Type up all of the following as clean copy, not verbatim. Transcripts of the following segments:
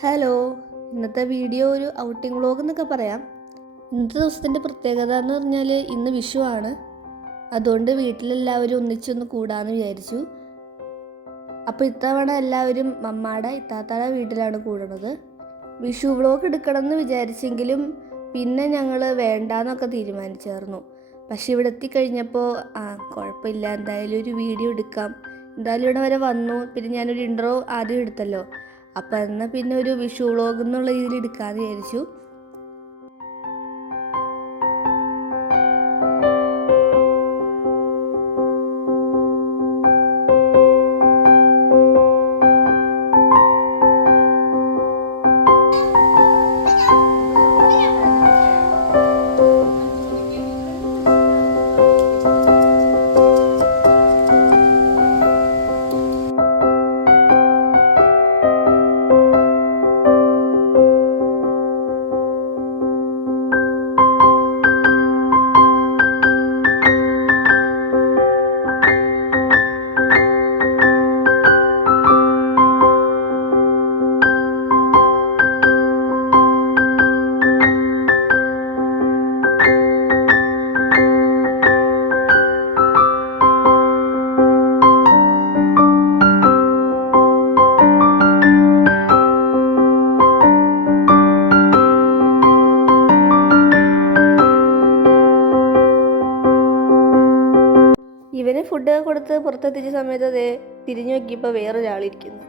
Hello, ഇന്നത്തെ video ഒരു outing vlog എന്നൊക്കെ പറയാം. ഇന്നത്തെ ദിവസത്തിൻ്റെ പ്രത്യേകത എന്ന് പറഞ്ഞാൽ ഇന്ന് വിഷു ആണ്. അതുകൊണ്ട് വീട്ടിലെല്ലാവരും ഒന്നിച്ചൊന്ന് കൂടാമെന്ന് വിചാരിച്ചു. അപ്പോൾ ഇത്തവണ എല്ലാവരും മമ്മാടെ ഇത്താത്താടെ വീട്ടിലാണ് കൂടുന്നത്. വിഷു വ്ളോഗ് എടുക്കണം എന്ന് വിചാരിച്ചെങ്കിലും പിന്നെ ഞങ്ങൾ വേണ്ടാന്നൊക്കെ തീരുമാനിച്ചായിരുന്നു. പക്ഷെ ഇവിടെ എത്തിക്കഴിഞ്ഞപ്പോൾ കുഴപ്പമില്ല, എന്തായാലും ഒരു വീഡിയോ എടുക്കാം. എന്തായാലും ഇവിടെ വരെ വന്നു, പിന്നെ ഞാനൊരു ഇൻട്രോ ആദ്യം എടുത്തല്ലോ. അപ്പം എന്നാൽ പിന്നെ ഒരു വിഷു വ്ളോഗ് എന്നുള്ള രീതിയിൽ എടുക്കാമെന്ന് വിചാരിച്ചു. ഇവന് ഫുഡ് കൊടുത്ത് പുറത്തെത്തിച്ച സമയത്ത് അതേ തിരിഞ്ഞു നോക്കിയപ്പോൾ വേറൊരാളിരിക്കുന്നു.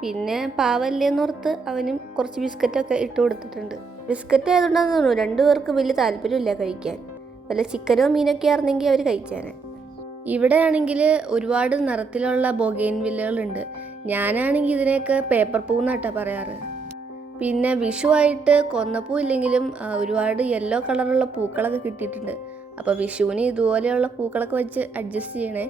പിന്നെ പാവല്ലേന്നോർത്ത് അവനും കുറച്ച് ബിസ്ക്കറ്റൊക്കെ ഇട്ട് കൊടുത്തിട്ടുണ്ട്. ബിസ്ക്കറ്റ് ആയതുകൊണ്ടാണെന്ന് തോന്നുന്നു രണ്ടുപേർക്കും വലിയ താല്പര്യമില്ല കഴിക്കാൻ. വല്ല ചിക്കനോ മീനൊക്കെ ആയിരുന്നെങ്കിൽ അവർ കഴിച്ചാനെ. ഇവിടെ ആണെങ്കിൽ ഒരുപാട് നിറത്തിലുള്ള ബൊഗെയിൻ വില്ലകളുണ്ട്. ഞാനാണെങ്കിൽ ഇതിനെയൊക്കെ പേപ്പർ പൂ എന്നാട്ടാ പറയാറ്. പിന്നെ വിഷുവായിട്ട് കൊന്നപ്പൂ ഇല്ലെങ്കിലും ഒരുപാട് യെല്ലോ കളറുള്ള പൂക്കളൊക്കെ കിട്ടിയിട്ടുണ്ട്. അപ്പോൾ വിഷുവിന് ഇതുപോലെയുള്ള പൂക്കളൊക്കെ വെച്ച് അഡ്ജസ്റ്റ് ചെയ്യണേ.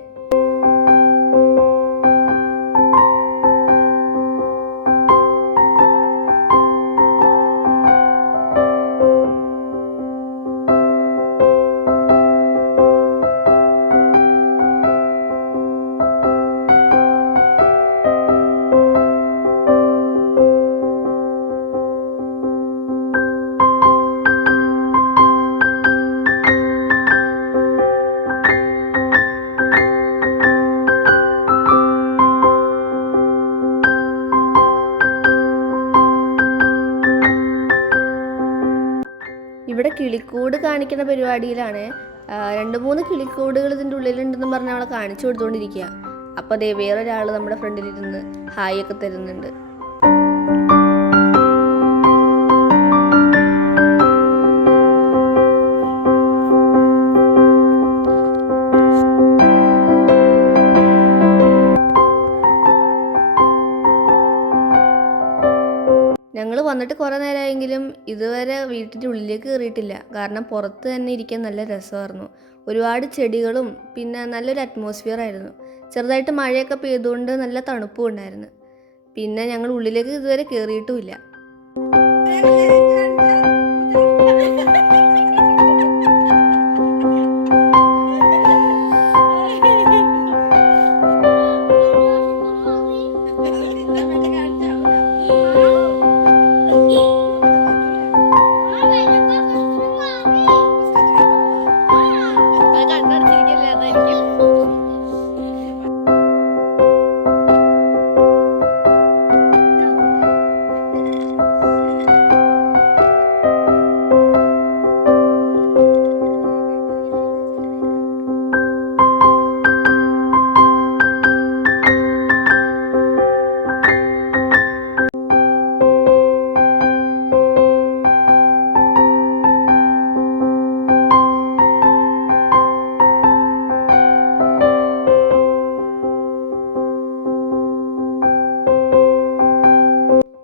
ഇവിടെ കിളിക്കൂട് കാണിക്കുന്ന പരിപാടിയിലാണ്. 2-3 കിളിക്കൂടുകൾ ഇതിൻ്റെ ഉള്ളിലുണ്ടെന്ന് പറഞ്ഞ് അവളെ കാണിച്ചു കൊടുത്തുകൊണ്ടിരിക്കുക. അപ്പോൾ അതേ വേറൊരാൾ നമ്മുടെ ഫ്രണ്ടിലിരുന്ന് ഹായ് ഒക്കെ തരുന്നുണ്ട്. ഞങ്ങൾ വന്നിട്ട് കുറേ നേരമായെങ്കിലും ഇതുവരെ വീട്ടിൻ്റെ ഉള്ളിലേക്ക് കയറിയിട്ടില്ല. കാരണം പുറത്ത് തന്നെ ഇരിക്കാൻ നല്ല രസമായിരുന്നു. ഒരുപാട് ചെടികളും പിന്നെ നല്ലൊരു അറ്റ്മോസ്ഫിയർ ആയിരുന്നു. ചെറുതായിട്ട് മഴയൊക്കെ പെയ്തുകൊണ്ട് നല്ല തണുപ്പും ഉണ്ടായിരുന്നു. പിന്നെ ഞങ്ങൾ ഉള്ളിലേക്ക് ഇതുവരെ കയറിയിട്ടുമില്ല.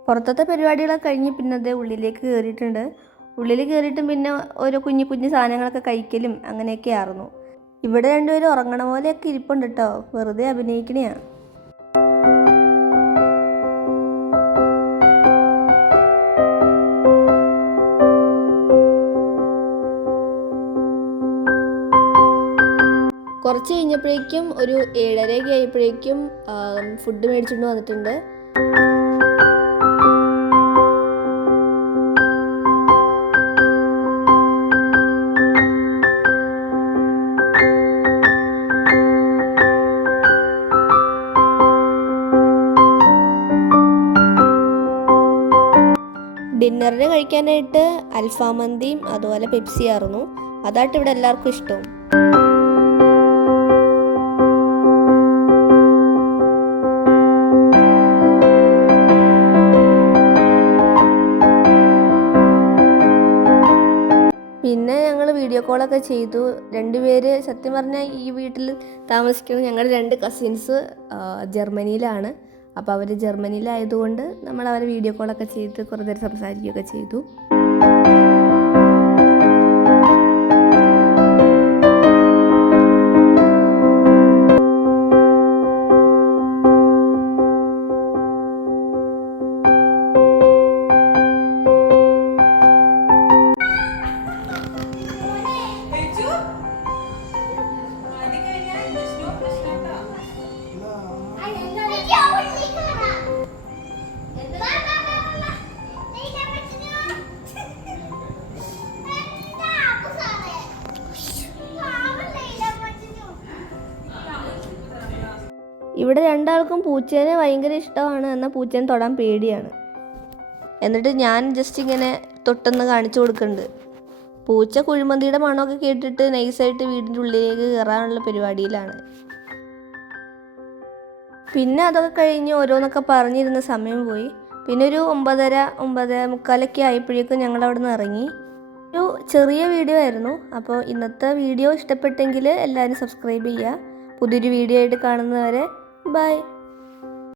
പുറത്തത്തെ പരിപാടികളൊക്കെ കഴിഞ്ഞ് പിന്നെ അതേ ഉള്ളിലേക്ക് കയറിയിട്ടുണ്ട്. ഉള്ളിൽ കയറിയിട്ടും പിന്നെ ഓരോ കുഞ്ഞു കുഞ്ഞു സാധനങ്ങളൊക്കെ കഴിക്കലും അങ്ങനെയൊക്കെ ആയിരുന്നു. ഇവിടെ രണ്ടുപേരും ഉറങ്ങണ പോലെയൊക്കെ ഇരിപ്പുണ്ട് കേട്ടോ, വെറുതെ അഭിനയിക്കണയാണ്. കുറച്ച് കഴിഞ്ഞപ്പോഴേക്കും ഒരു 7:30 ആയപ്പോഴേക്കും ഫുഡ് മേടിച്ചുകൊണ്ട് വന്നിട്ടുണ്ട്. ഡിന്നറിന് കഴിക്കാനായിട്ട് അൽഫാം മന്തിയും അതുപോലെ പെപ്സി ആയിരുന്നു. അതായിട്ട് ഇവിടെ എല്ലാവർക്കും ഇഷ്ടവും. പിന്നെ ഞങ്ങൾ വീഡിയോ കോളൊക്കെ ചെയ്തു. രണ്ടുപേര് സത്യം പറഞ്ഞാൽ ഈ വീട്ടിൽ താമസിക്കുന്നത് ഞങ്ങളുടെ 2 കസിൻസ് ജർമ്മനിയിലാണ്. അപ്പോൾ അവർ ജർമ്മനിയിലായതുകൊണ്ട് നമ്മൾ അവരെ വീഡിയോ കോളൊക്കെ ചെയ്ത് കുറേ നേരം സംസാരിക്കുകയൊക്കെ ചെയ്തു. ഇവിടെ രണ്ടാൾക്കും പൂച്ചേനെ ഭയങ്കര ഇഷ്ടമാണ്, എന്നാൽ പൂച്ചേനെ തൊടാൻ പേടിയാണ്. എന്നിട്ട് ഞാൻ ജസ്റ്റ് ഇങ്ങനെ തൊട്ടെന്ന് കാണിച്ചു കൊടുക്കുന്നുണ്ട്. പൂച്ച കുഴിമന്തിയുടെ മണമൊക്കെ കേട്ടിട്ട് നൈസായിട്ട് വീടിൻ്റെ ഉള്ളിലേക്ക് കയറാനുള്ള പരിപാടിയിലാണ്. പിന്നെ അതൊക്കെ കഴിഞ്ഞ് ഓരോന്നൊക്കെ പറഞ്ഞിരുന്ന സമയം പോയി. പിന്നെ ഒരു 9:30-9:45 ആയപ്പോഴേക്കും ഞങ്ങൾ അവിടെ നിന്ന് ഇറങ്ങി. ഒരു ചെറിയ വീഡിയോ ആയിരുന്നു. അപ്പോൾ ഇന്നത്തെ വീഡിയോ ഇഷ്ടപ്പെട്ടെങ്കിൽ എല്ലാവരും സബ്സ്ക്രൈബ് ചെയ്യുക. പുതിയൊരു വീഡിയോ ആയിട്ട് കാണുന്നവരെ ബൈ.